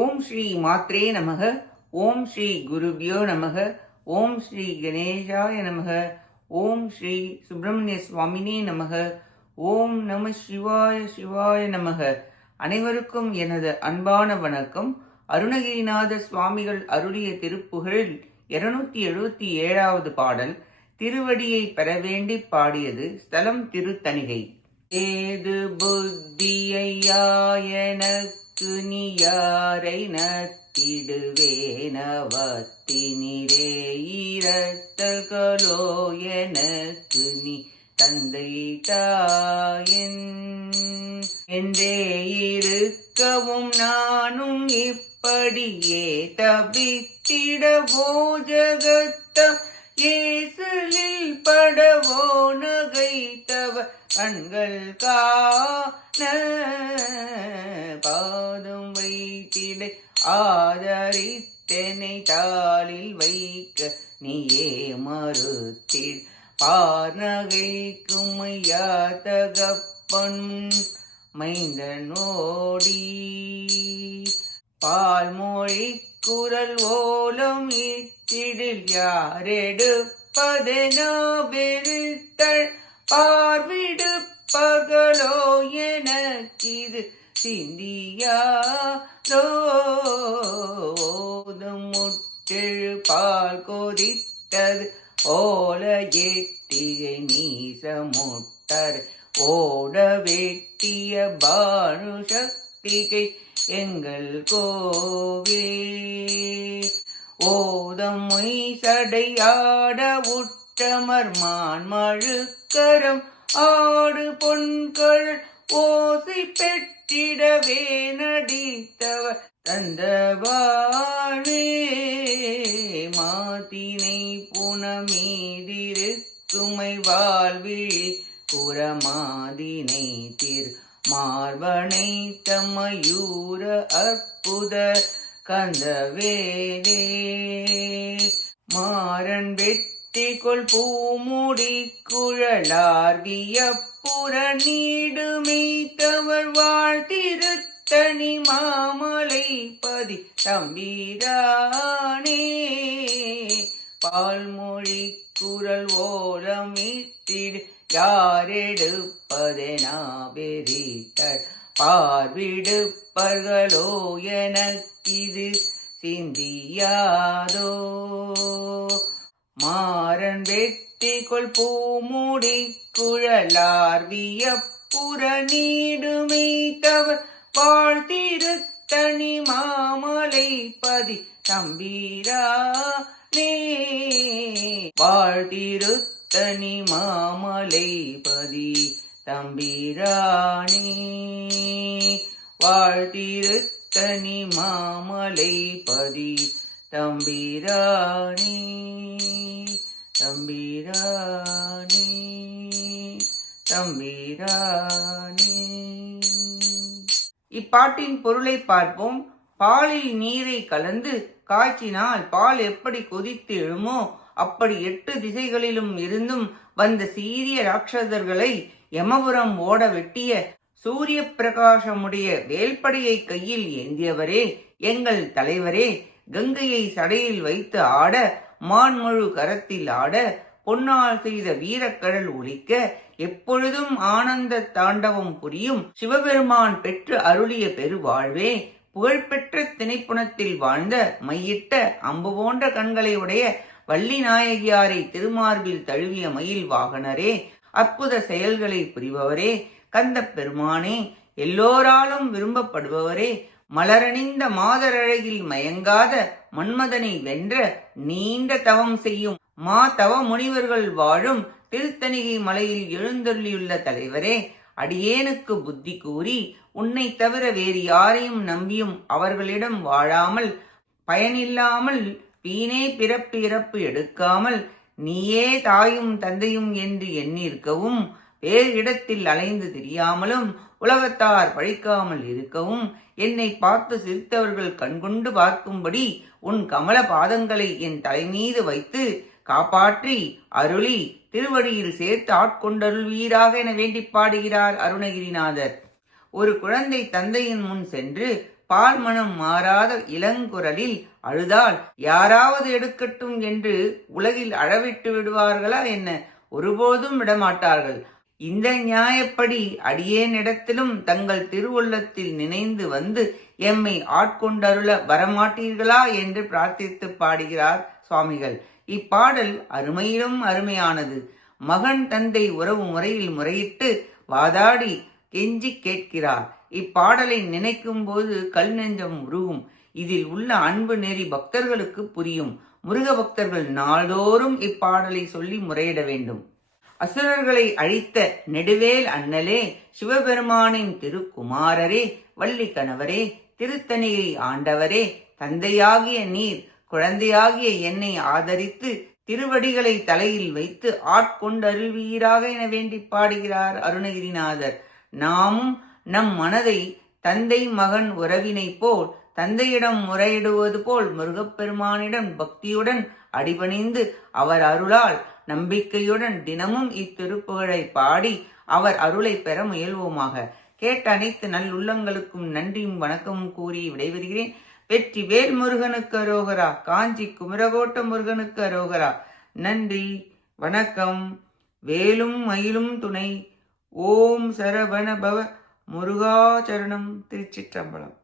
ஓம் ஸ்ரீ மாத்ரே நமக. ஓம் ஸ்ரீ குருபியோ நமக. ஓம் ஸ்ரீ கணேசாய நமக. ஓம் ஸ்ரீ சுப்பிரமணிய சுவாமினே நமக. ஓம் நம சிவாய சிவாய நமக. அனைவருக்கும் எனது அன்பான வணக்கம். அருணகிரிநாத சுவாமிகள் அருளிய திருப்புகழில் 277வது பாடல். திருவடியை பெற வேண்டி பாடியது. ஸ்தலம் திருத்தணிகை. ஏது புத்தியையாயனக்கு நீ யாரை நத்திடுவேனவத்தினிரே இரத்தல்களோ எனக்கு நீ தந்தை தாயன் என்றே இருக்கவும் நானும் இப்படியே தவித்திடவோ ஜகத்தம் ஏசலில் படவோ நகைத்தவ கண்கள் காண பாதம் வைத்திடை ஆதரித்தனை தாளில் வைக்க நீயே மறுத்திட பார்நகைக்கும் ஐயா தகப்பன் மைந்தனோடி பால்மொழி குரல் ஓலம் இட்டிடில் யாரெடுப்பதென வெறுத்தள் பார்விடு பகலோ எனக்கிது சிந்தியாதோதும் முட்டெழு பால் கொதித்தது ஓல எட்டிகை நீசமுட்டர் ஓட வெட்டிய பானு சக்திகை எங்கள் கோவே ஓதம் மொய் சடையாட உற்றமர்மான் மழுக்கரம் ஆடு பொன்கள் ஓசை பெற்றிடவே நடித்தவர் தந்தவாழே மாத்தினை புனமீதிருக்குமை வாழ்விழி புறமாதினை திரு மார்பனை தமயூர அற்புத கந்தவேலே மாறன் வெட்டிகொள் பூமுடி குழலார் வியப்புற நீடுமைத்தவர் வாழ்த்திருத்தனி மாமலை பதி தம்பிரானே பால்மொழி குரல் ஓலமிட்டிடு யாரெடுப்பதெனா வெறித்தர் பார்விடுப்பர்களோ எனக்கிது சிந்தியாதோ மாறன் வெட்டிகொள் பூமுடி குழலார் வியப்புற நீடுமைத்தவர் வாழ்த்திருத்தனி மாமலை பதி தம்பிரானே வாழ்த்திருத்தனி மாமலை பதி தம்பிரானே வாழ்த்திருத்தனி மாமலை பதி தம்பிரானே தம்பிரானே தம்பிரானே. இப்பாட்டின் பொருளை பார்ப்போம். பாலில் நீரை கலந்து காய்ச்சினால் பால் எப்படி கொதித்து எழுமோ அப்படி 8 திசைகளிலும் இருந்தும் வந்த சீரிய ராட்சதர்களை யமபுரம் ஓட வெட்டிய சூரிய பிரகாசமுடைய வேல்படையை கையில் ஏந்தியவரே, எங்கள் தலைவரே, கங்கையை சடையில் வைத்து ஆட, மான்முழு கரத்தில் ஆட, பொன்னால் செய்த வீரக்கடல் ஒலிக்க, எப்பொழுதும் ஆனந்த தாண்டவம் புரியும் சிவபெருமான் பெற்று அருளிய பெருவாழ்வே, புகழ்பெற்ற திணைப்புணத்தில் வாழ்ந்த மையிட்ட அம்பு போன்ற கண்களை உடைய வள்ளி நாயகியாரை திருமார்பில் தழுவிய மயில் வாகனரே, அற்புத செயல்களை புரிபவரே, கந்த பெருமானே, எல்லோராலும் விரும்பப்படுபவரே, மலரணிந்த மாதரழகில் மயங்காத மன்மதனை வென்ற நீண்ட தவம் செய்யும் மா தவ முனிவர்கள் வாழும் திருத்தணிகை மலையில் எழுந்தருளியுள்ள தலைவரே, அடியேனுக்கு புத்தி கூறி உன்னை தவிர வேறு யாரையும் நம்பியும் அவர்களிடம் வாழாமல் பயனில்லாமல் வீணே பிறப்பு இறப்பு எடுக்காமல் நீயே தாயும் தந்தையும் என்று எண்ணிருக்கவும், வேறு இடத்தில் அலைந்து திரியாமலும் உலகத்தார் பழிக்காமல் இருக்கவும், என்னை பார்த்து சிரித்தவர்கள் கண்கொண்டு பார்க்கும்படி உன் கமல பாதங்களை என் தலைமீது வைத்து காப்பாற்றி அருளி திருவடியில் சேர்த்து ஆட்கொண்டருள்வீராக என வேண்டி பாடுகிறார் அருணகிரிநாதர். ஒரு குழந்தை தந்தையின் முன் சென்று பால் மனம் மாறாத இளங்குரலில் அழுதால் யாராவது எடுக்கட்டும் என்று உலகில் அழவிட்டு விடுவார்களா என்ன? ஒருபோதும் விடமாட்டார்கள். இந்த நியாயப்படி அடியேனிடத்திலும் தங்கள் திருவுள்ளத்தில் நினைந்து வந்து எம்மை ஆட்கொண்டருள வரமாட்டீர்களா என்று பிரார்த்தித்து பாடுகிறார் சுவாமிகள். இப்பாடல் அருமையிலும் அருமையானது. மகன் தந்தை உறவு முறையில் முறையிட்டு வாதாடி கெஞ்சி கேட்கிறார். இப்பாடலை நினைக்கும் போது கல் நெஞ்சம் உருகும். இதில் உள்ள அன்பு நெறி பக்தர்களுக்கு புரியும். முருக பக்தர்கள் நாள்தோறும் இப்பாடலை சொல்லி முறையிட வேண்டும். அசுரர்களை அழித்த நெடுவேல் அண்ணலே, சிவபெருமானின் திருக்குமாரரே, வள்ளி கணவரே, திருத்தணியை ஆண்டவரே, தந்தையாகிய நீர் குழந்தையாகிய என்னை ஆதரித்து திருவடிகளை தலையில் வைத்து ஆட்கொண்டருள்வீராக என வேண்டி பாடுகிறார் அருணகிரிநாதர். நாமும் நம் மனதை தந்தை மகன் உறவினை போல் தந்தையிடம் முறையிடுவது போல் முருகப்பெருமானிடம் பக்தியுடன் அடிபணிந்து அவர் அருளால் நம்பிக்கையுடன் தினமும் இத்திருப்புகழை பாடி அவர் அருளை பெற முயல்வோமாக. கேட்ட அனைத்து நல்லுள்ளங்களுக்கும் நன்றியும் வணக்கமும் கூறி விடைபெறுகிறேன். வெற்றி வேல் முருகனுக்கு அரோகரா. காஞ்சி குமரகோட்ட முருகனுக்கு அரோகரா. நன்றி, வணக்கம். வேலும் மயிலும் துணை. ஓம் சரவண பவ. முருகாச்சரணம். திருச்சிற்றம்பலம்.